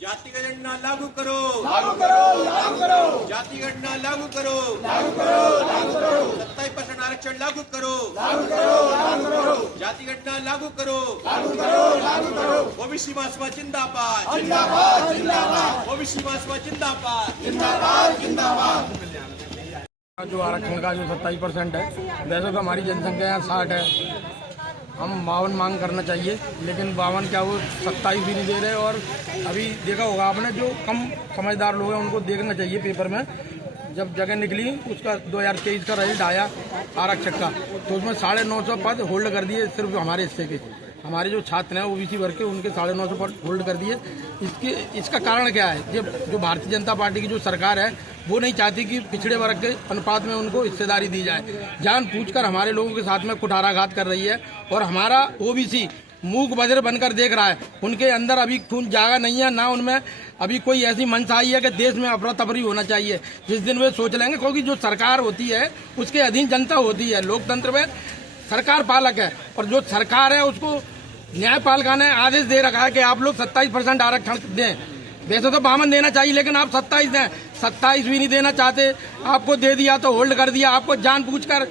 जाति गणना लागू करो, लागू करो, लागू करो। जाति गणना लागू करो, लागू करो, लागू करो। 27% आरक्षण लागू करो, लागू करो, लागू करो। जाति गणना लागू करो, लागू करो, लागू करो। ओबीसी महासभा जिंदाबाद, जिंदाबाद, जिंदाबाद। ओबीसी महासभा जिंदाबाद, जिंदाबाद, जिंदाबाद। जो आरक्षण का जो 27% है, वैसे तो हमारी जनसंख्या 60 है, हम 52 मांग करना चाहिए, लेकिन 52 क्या वो 27 भी नहीं दे रहे। और अभी देखा होगा आपने, जो कम समझदार लोग हैं उनको देखना चाहिए पेपर में, जब जगह निकली उसका 2023 का रिजल्ट आया आरक्षक का, तो उसमें 950 पद होल्ड कर दिए सिर्फ हमारे हिस्से के। हमारे जो छात्र हैं ओबीसी वर्ग के, उनके 950 पद होल्ड कर दिए। इसका कारण क्या है? जो भारतीय जनता पार्टी की जो सरकार है वो नहीं चाहती कि पिछड़े वर्ग के अनुपात में उनको हिस्सेदारी दी जाए। जानबूझकर हमारे लोगों के साथ में कुठाराघात कर रही है और हमारा ओबीसी मूक बधिर बनकर देख रहा है। उनके अंदर अभी खून जागा नहीं है, ना उनमें अभी कोई ऐसी मंशा आई है कि देश में अफरा तफरी होना चाहिए। जिस दिन वे सोच लेंगे, क्योंकि जो सरकार होती है उसके अधीन जनता होती है। लोकतंत्र में सरकार पालक है और जो सरकार है उसको न्यायपालिका ने आदेश दे रखा है कि आप लोग 27% आरक्षण दें। वैसे तो 52 देना चाहिए, लेकिन आप 27 दें। 27 भी नहीं देना चाहते, आपको दे दिया तो होल्ड कर दिया। आपको जानबूझकर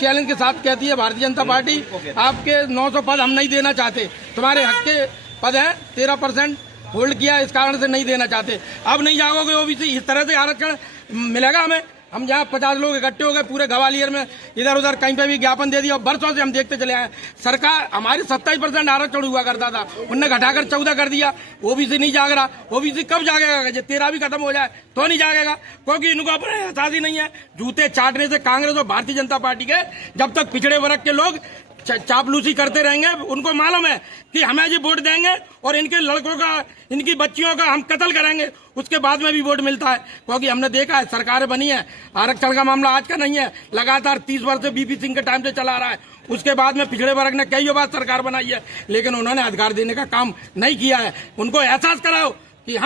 चैलेंज के साथ कहती है भारतीय जनता पार्टी, आपके 900 पद हम नहीं देना चाहते, तुम्हारे हक के पद हैं, 13% होल्ड किया, इस कारण से नहीं देना चाहते। अब नहीं जाओगे ओबीसी, इस तरह से आरक्षण मिलेगा हमें। हम जहाँ 50 लोग इकट्ठे हो गए पूरे ग्वालियर में, इधर उधर कहीं पे भी ज्ञापन दे दिया। बरसों से हम देखते चले आए, सरकार हमारी 27% आरक्षण हुआ करता था, उनने घटाकर 14 कर दिया। ओबीसी नहीं जाग रहा। ओबीसी कब जागेगा? जब 13 भी खत्म हो जाए तो नहीं जागेगा, क्योंकि इनको अपने एहसास ही नहीं है। जूते चाटने से कांग्रेस और भारतीय जनता पार्टी के जब तक पिछड़े वर्ग के लोग चापलूसी करते रहेंगे, उनको मालूम है कि हमें जी वोट देंगे और इनके लड़कों का, इनकी बच्चियों का हम कत्ल करेंगे, उसके बाद में भी वोट मिलता है। क्योंकि हमने देखा है सरकारें बनी है, आरक्षण का मामला आज का नहीं है, लगातार 30 वर्ष से बीपी सिंह के टाइम से चला रहा है। उसके बाद में पिछड़े वर्ग ने कई बार सरकार बनाई है, लेकिन उन्होंने अधिकार देने का काम नहीं किया है। उनको एहसास कराओ कि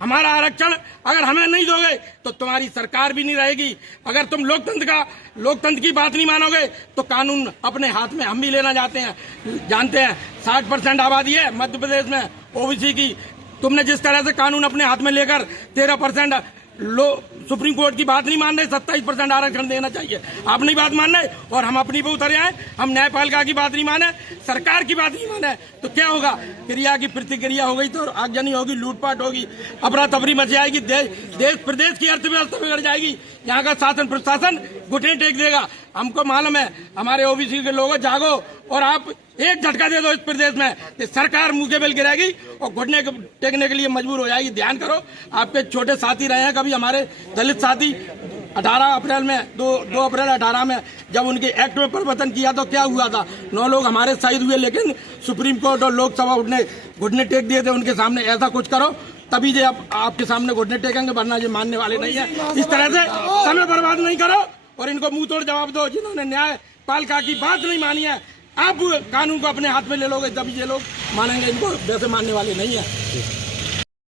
हमारा आरक्षण अगर हमें नहीं दोगे तो तुम्हारी सरकार भी नहीं रहेगी। अगर तुम लोकतंत्र की बात नहीं मानोगे तो कानून अपने हाथ में हम भी लेना जानते हैं। 60% आबादी है मध्य प्रदेश में ओबीसी की। तुमने जिस तरह से कानून अपने हाथ में लेकर 13% सुप्रीम कोर्ट की बात नहीं मान रहे, 27% आरक्षण देना चाहिए, आप नहीं बात मान रहे और हम अपनी पे उतरे आए। हम न्यायपालिका की बात नहीं माने, सरकार की बात नहीं माने तो क्या होगा? क्रिया की प्रतिक्रिया हो गई तो आगजनी होगी, लूटपाट होगी, अफरा तफरी मच जाएगी, देश प्रदेश की अर्थव्यवस्था बिगड़ जाएगी, यहाँ का शासन प्रशासन घुटने टेक देगा। हमको मालूम है, हमारे ओबीसी के लोगों जागो और आप एक झटका दे दो इस प्रदेश में कि सरकार मुंह के बल गिरेगी और घुटने टेकने के लिए मजबूर हो जाएगी। ध्यान करो, आपके छोटे साथी रहे हैं कभी हमारे दलित साथी। 18 अप्रैल में 2 अप्रैल 18 में जब उनके एक्ट में परिवर्तन किया तो क्या हुआ था? 9 लोग हमारे शहीद हुए, लेकिन सुप्रीम कोर्ट और लोकसभा उठने घुटने टेक दिए थे उनके सामने। ऐसा कुछ करो तभी जे आपके सामने घुटने टेकेंगे, वरना ये मानने वाले नहीं है। इस तरह से समय बर्बाद नहीं करो और इनको मुंह तोड़ जवाब दो। जिन्होंने न्यायपालिका की बात नहीं मानी है, आप कानून को अपने हाथ में ले लोगे तभी ये लोग मानेंगे, इनको वैसे मानने वाले नहीं है।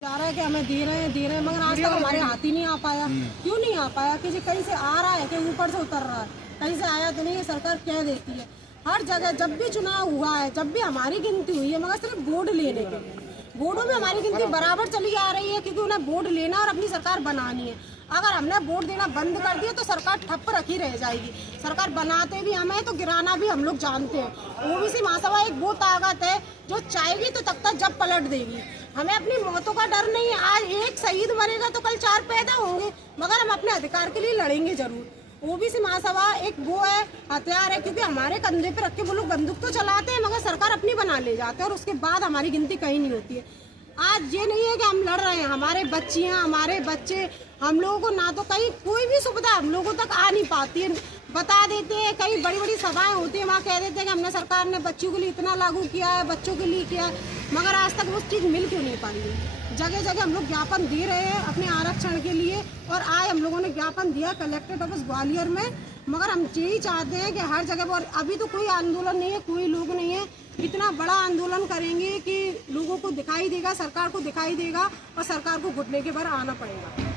जा रहा है कि हमें दे रहे हैं, मगर आज तक हमारे हाथ ही नहीं आ पाया। क्यों नहीं आ पाया? कि कहीं से आ रहा है कि ऊपर से उतर रहा है, कहीं से आया तो नहीं है। सरकार क्या देती है? हर जगह जब भी चुनाव हुआ है, जब भी हमारी गिनती हुई है, मगर सिर्फ वोट लेने के लिए। वोटों में हमारी गिनती बराबर चली आ रही है, क्योंकि उन्हें वोट लेना और अपनी सरकार बनानी है। अगर हमने वोट देना बंद कर दिया तो सरकार ठप्प रखी रह जाएगी। सरकार बनाते भी हमें तो गिराना भी हम लोग जानते हैं। ओबीसी महासभा एक वो ताकत है जो चाहेगी तो तख्ता जब पलट देगी। हमें अपनी मौतों का डर नहीं है। आज एक शहीद मरेगा तो कल 4 पैदा होंगे, मगर हम अपने अधिकार के लिए लड़ेंगे जरूर। ओबीसी महासभा एक वो है, हथियार है, क्योंकि हमारे कंधे पे रख के वो लोग बंदूक तो चलाते हैं, मगर सरकार अपनी बना ले जाते हैं और उसके बाद हमारी गिनती कहीं नहीं होती है। आज ये नहीं है कि हम लड़ रहे हैं, हमारे बच्चियां, हमारे बच्चे, हम लोगों को ना तो कहीं कोई भी सुविधा हम लोगों तक आ नहीं पाती है। बता देते हैं, कई बड़ी बड़ी सभाएं होती है, वहाँ कह देते हैं कि हमने सरकार ने बच्चियों के लिए इतना लागू किया है, बच्चों के लिए किया है, मगर आज तक वो चीज़ मिल क्यों नहीं पाई है? जगह जगह हम लोग ज्ञापन दे रहे हैं अपने आरक्षण के लिए, और आज हम लोगों ने ज्ञापन दिया कलेक्ट्रेट ऑफिस ग्वालियर में, मगर हम यही चाहते हैं कि हर जगह पर अभी तो कोई आंदोलन नहीं है, कोई लोग नहीं है, इतना बड़ा आंदोलन करेंगे कि लोगों को दिखाई देगा, सरकार को दिखाई देगा और सरकार को घुटने के भर आना पड़ेगा।